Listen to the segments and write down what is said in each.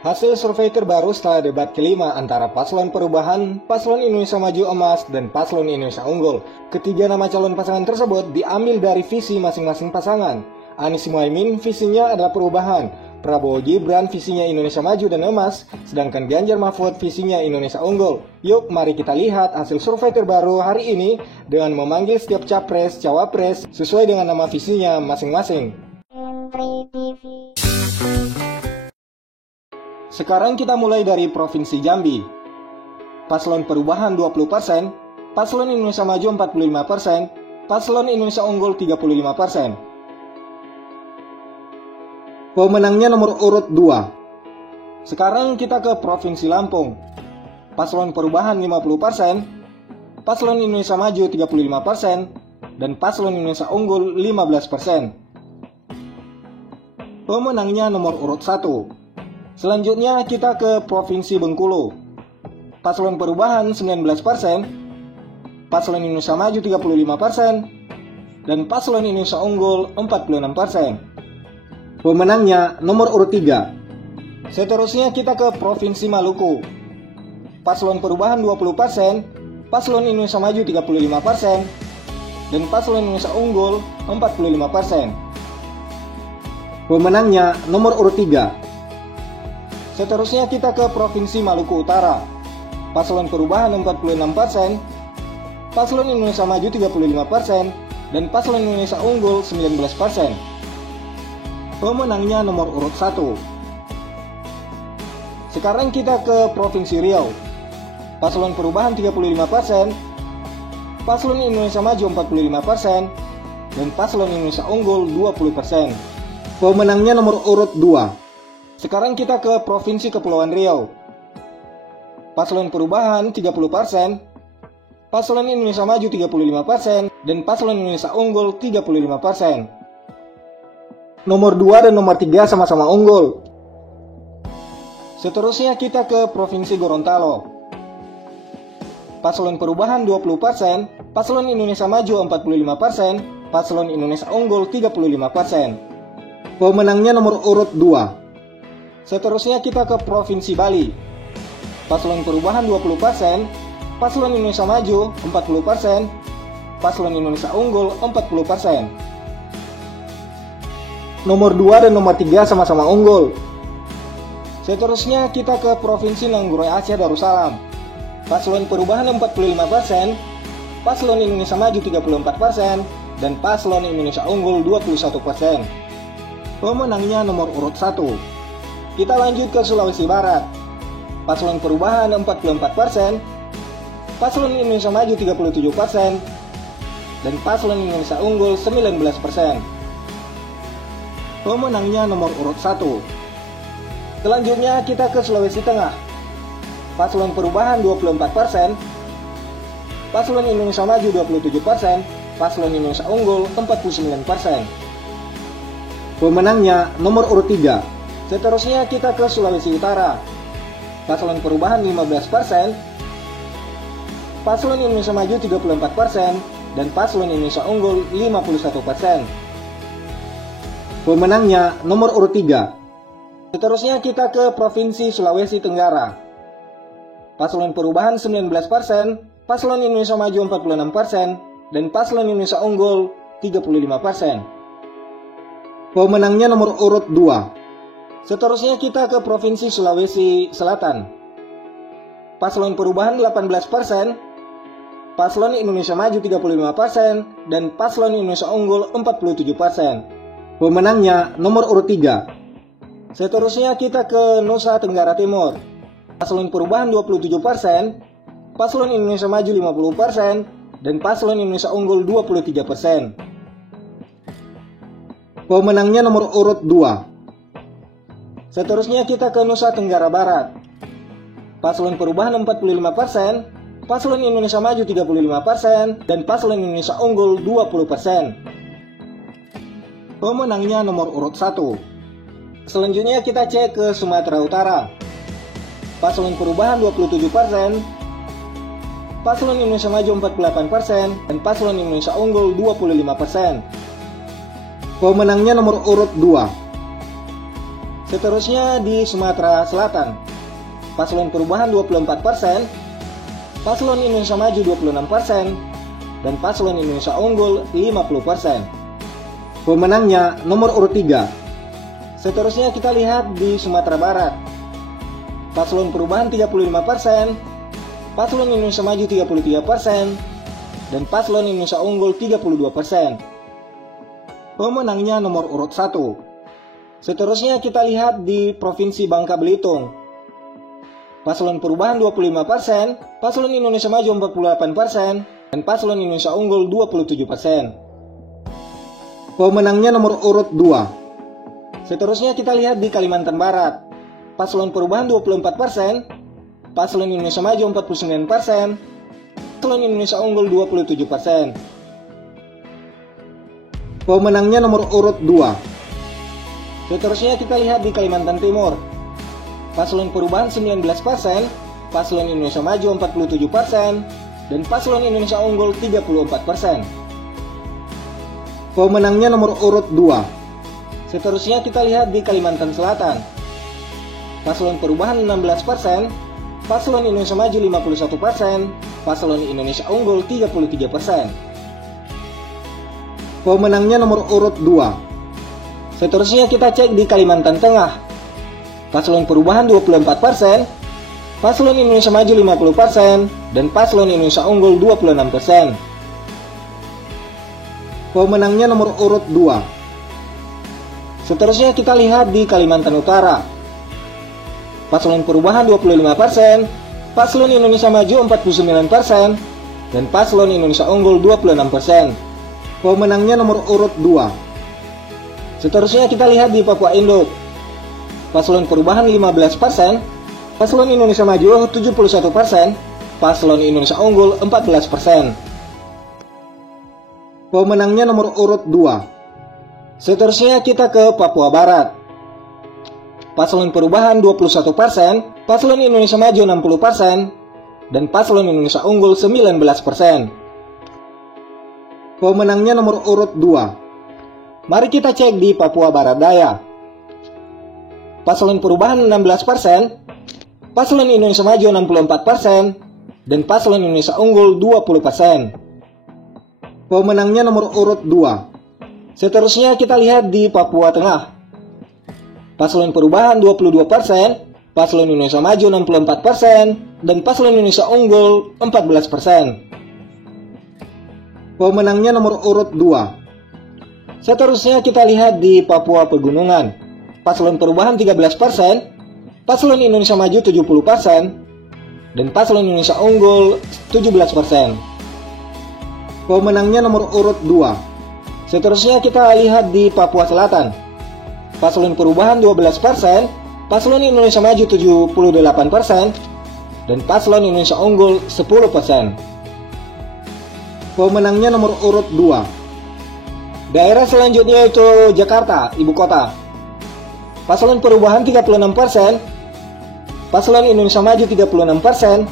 Hasil survei terbaru setelah debat kelima antara Paslon Perubahan, Paslon Indonesia Maju Emas, dan Paslon Indonesia Unggul. Ketiga nama calon pasangan tersebut diambil dari visi masing-masing pasangan. Anies Muhaimin visinya adalah perubahan, Prabowo Gibran visinya Indonesia Maju dan Emas, sedangkan Ganjar Mahfud visinya Indonesia Unggul. Yuk mari kita lihat hasil survei terbaru hari ini dengan memanggil setiap capres, cawapres sesuai dengan nama visinya masing-masing. Sekarang kita mulai dari Provinsi Jambi. Paslon Perubahan 20%, Paslon Indonesia Maju 45%, Paslon Indonesia Unggul 35%. Pemenangnya nomor urut 2. Sekarang kita ke Provinsi Lampung. Paslon Perubahan 50%, Paslon Indonesia Maju 35%, dan Paslon Indonesia Unggul 15%. Pemenangnya nomor urut 1. Selanjutnya kita ke Provinsi Bengkulu. Paslon Perubahan 19%, Paslon Indonesia Maju 35%, dan Paslon Indonesia Unggul 46%. Pemenangnya nomor urut 3. Seterusnya kita ke Provinsi Maluku. Paslon Perubahan 20%, Paslon Indonesia Maju 35%, dan Paslon Indonesia Unggul 45%. Pemenangnya nomor urut 3. Seterusnya kita ke Provinsi Maluku Utara. Paslon Perubahan 46%, Paslon Indonesia Maju 35%, dan Paslon Indonesia Unggul 19%. Pemenangnya nomor urut 1. Sekarang kita ke Provinsi Riau. Paslon Perubahan 35%, Paslon Indonesia Maju 45%, dan Paslon Indonesia Unggul 20%. Pemenangnya nomor urut 2. Sekarang kita ke Provinsi Kepulauan Riau. Paslon Perubahan 30%, Paslon Indonesia Maju 35%, dan Paslon Indonesia Unggul 35%. Nomor 2 dan nomor 3 sama-sama unggul. Seterusnya kita ke Provinsi Gorontalo. Paslon Perubahan 20%, Paslon Indonesia Maju 45%, Paslon Indonesia Unggul 35%. Pemenangnya nomor urut 2. Seterusnya kita ke Provinsi Bali. Paslon Perubahan 20%, Paslon Indonesia Maju 40%, Paslon Indonesia Unggul 40%. Nomor 2 dan nomor 3 sama-sama unggul. Seterusnya kita ke Provinsi Nanggroe Aceh Darussalam. Paslon Perubahan 45%, Paslon Indonesia Maju 34%, dan Paslon Indonesia Unggul 21%. Pemenangnya nomor urut 1. Kita lanjut ke Sulawesi Barat. Paslon Perubahan 44%, Paslon Indonesia Maju 37%, dan Paslon Indonesia Unggul 19%. Pemenangnya nomor urut 1. Selanjutnya kita ke Sulawesi Tengah. Paslon Perubahan 24%, Paslon Indonesia Maju 27%, Paslon Indonesia Unggul 49%. Pemenangnya nomor urut 3. Seterusnya kita ke Sulawesi Utara. Paslon Perubahan 15%, Paslon Indonesia Maju 34%, dan Paslon Indonesia Unggul 51%. Pemenangnya nomor urut 3. Seterusnya kita ke Provinsi Sulawesi Tenggara. Paslon Perubahan 19%, Paslon Indonesia Maju 46%, dan Paslon Indonesia Unggul 35%. Pemenangnya nomor urut 2. Seterusnya kita ke Provinsi Sulawesi Selatan. Paslon Perubahan 18%, Paslon Indonesia Maju 35%, dan Paslon Indonesia Unggul 47%. Pemenangnya nomor urut 3. Seterusnya kita ke Nusa Tenggara Timur. Paslon Perubahan 27%, Paslon Indonesia Maju 50%, dan Paslon Indonesia Unggul 23%. Pemenangnya nomor urut 2. Seterusnya kita ke Nusa Tenggara Barat. Paslon Perubahan 45%, Paslon Indonesia Maju 35%, dan Paslon Indonesia Unggul 20%. Pemenangnya nomor urut 1. Selanjutnya kita cek ke Sumatera Utara. Paslon Perubahan 27%, Paslon Indonesia Maju 48%, dan Paslon Indonesia Unggul 25%. Pemenangnya nomor urut 2. Seterusnya di Sumatera Selatan, Paslon Perubahan 24%, Paslon Indonesia Maju 26%, dan Paslon Indonesia Unggul 50%. Pemenangnya nomor urut 3. Seterusnya kita lihat di Sumatera Barat, Paslon Perubahan 35%, Paslon Indonesia Maju 33%, dan Paslon Indonesia Unggul 32%. Pemenangnya nomor urut 1. Seterusnya kita lihat di Provinsi Bangka Belitung, Paslon Perubahan 25%, Paslon Indonesia Maju 48%, dan Paslon Indonesia Unggul 27%. Pemenangnya nomor urut 2. Seterusnya kita lihat di Kalimantan Barat, Paslon Perubahan 24%, Paslon Indonesia Maju 49%, Paslon Indonesia Unggul 27%. Pemenangnya nomor urut 2. Seterusnya kita lihat di Kalimantan Timur, Paslon Perubahan 19%, Paslon Indonesia Maju 47%, dan Paslon Indonesia Unggul 34%. Pemenangnya nomor urut 2. Seterusnya kita lihat di Kalimantan Selatan, Paslon Perubahan 16%, Paslon Indonesia Maju 51%, Paslon Indonesia Unggul 33%. Pemenangnya nomor urut 2. Seterusnya kita cek di Kalimantan Tengah, Paslon Perubahan 24%, Paslon Indonesia Maju 50%, dan Paslon Indonesia Unggul 26%. Pemenangnya nomor urut 2. Seterusnya kita lihat di Kalimantan Utara, Paslon Perubahan 25%, Paslon Indonesia Maju 49%, dan Paslon Indonesia Unggul 26%. Pemenangnya nomor urut 2. Seterusnya kita lihat di Papua Induk, Paslon Perubahan 15%, Paslon Indonesia Maju 71%, Paslon Indonesia Unggul 14%. Pemenangnya nomor urut 2. Seterusnya kita ke Papua Barat, Paslon Perubahan 21%, Paslon Indonesia Maju 60%, dan Paslon Indonesia Unggul 19%. Pemenangnya nomor urut 2. Mari kita cek di Papua Barat Daya, Paslon Perubahan 16%, Paslon Indonesia Maju 64%, dan Paslon Indonesia Unggul 20%. Pemenangnya nomor urut 2. Seterusnya kita lihat di Papua Tengah, Paslon Perubahan 22%, Paslon Indonesia Maju 64%, dan Paslon Indonesia Unggul 14%. Pemenangnya nomor urut 2. Seterusnya kita lihat di Papua Pegunungan, Paslon Perubahan 13%, Paslon Indonesia Maju 70%, dan Paslon Indonesia Unggul 17%. Pemenangnya nomor urut 2. Seterusnya kita lihat di Papua Selatan, Paslon Perubahan 12%, Paslon Indonesia Maju 78%, dan Paslon Indonesia Unggul 10%. Pemenangnya nomor urut 2. Daerah selanjutnya yaitu Jakarta, ibu kota, Paslon Perubahan 36%, Paslon Indonesia Maju 36%,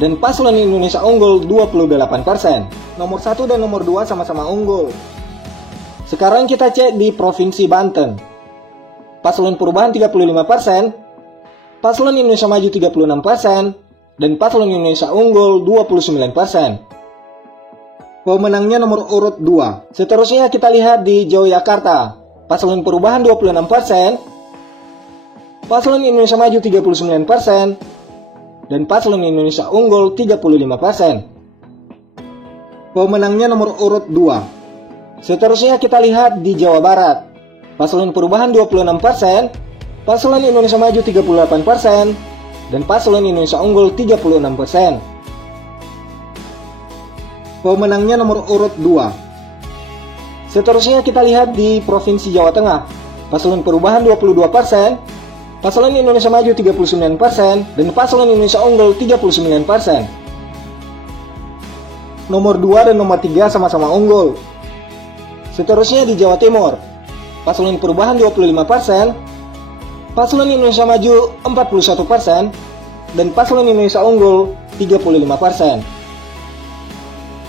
dan Paslon Indonesia Unggul 28%. Nomor 1 dan nomor 2 sama-sama unggul. Sekarang kita cek di Provinsi Banten, Paslon Perubahan 35%, Paslon Indonesia Maju 36%, dan Paslon Indonesia Unggul 29%. Pemenangnya nomor urut 2. Seterusnya kita lihat di Yogyakarta, Paslon Perubahan 26%, Paslon Indonesia Maju 39%, dan Paslon Indonesia Unggul 35%. Pemenangnya nomor urut 2. Seterusnya kita lihat di Jawa Barat, Paslon Perubahan 26%, Paslon Indonesia Maju 38%, dan Paslon Indonesia Unggul 36%. Pemenangnya nomor urut 2. Seterusnya kita lihat di Provinsi Jawa Tengah, Paslon Perubahan 22%, Paslon Indonesia Maju 39%, dan Paslon Indonesia Unggul 39%. Nomor 2 dan nomor 3 sama-sama unggul. Seterusnya di Jawa Timur, Paslon Perubahan 25%, Paslon Indonesia Maju 41%, dan Paslon Indonesia Unggul 35%.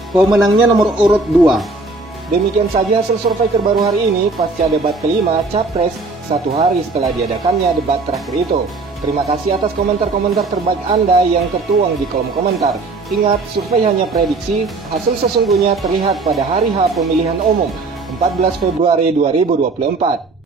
Pemenangnya nomor urut 2. Demikian saja hasil survei terbaru hari ini pasca debat kelima Capres 1 hari setelah diadakannya debat terakhir itu. Terima kasih atas komentar-komentar terbaik Anda yang tertuang di kolom komentar. Ingat, survei hanya prediksi, hasil sesungguhnya terlihat pada hari H pemilihan umum 14 Februari 2024.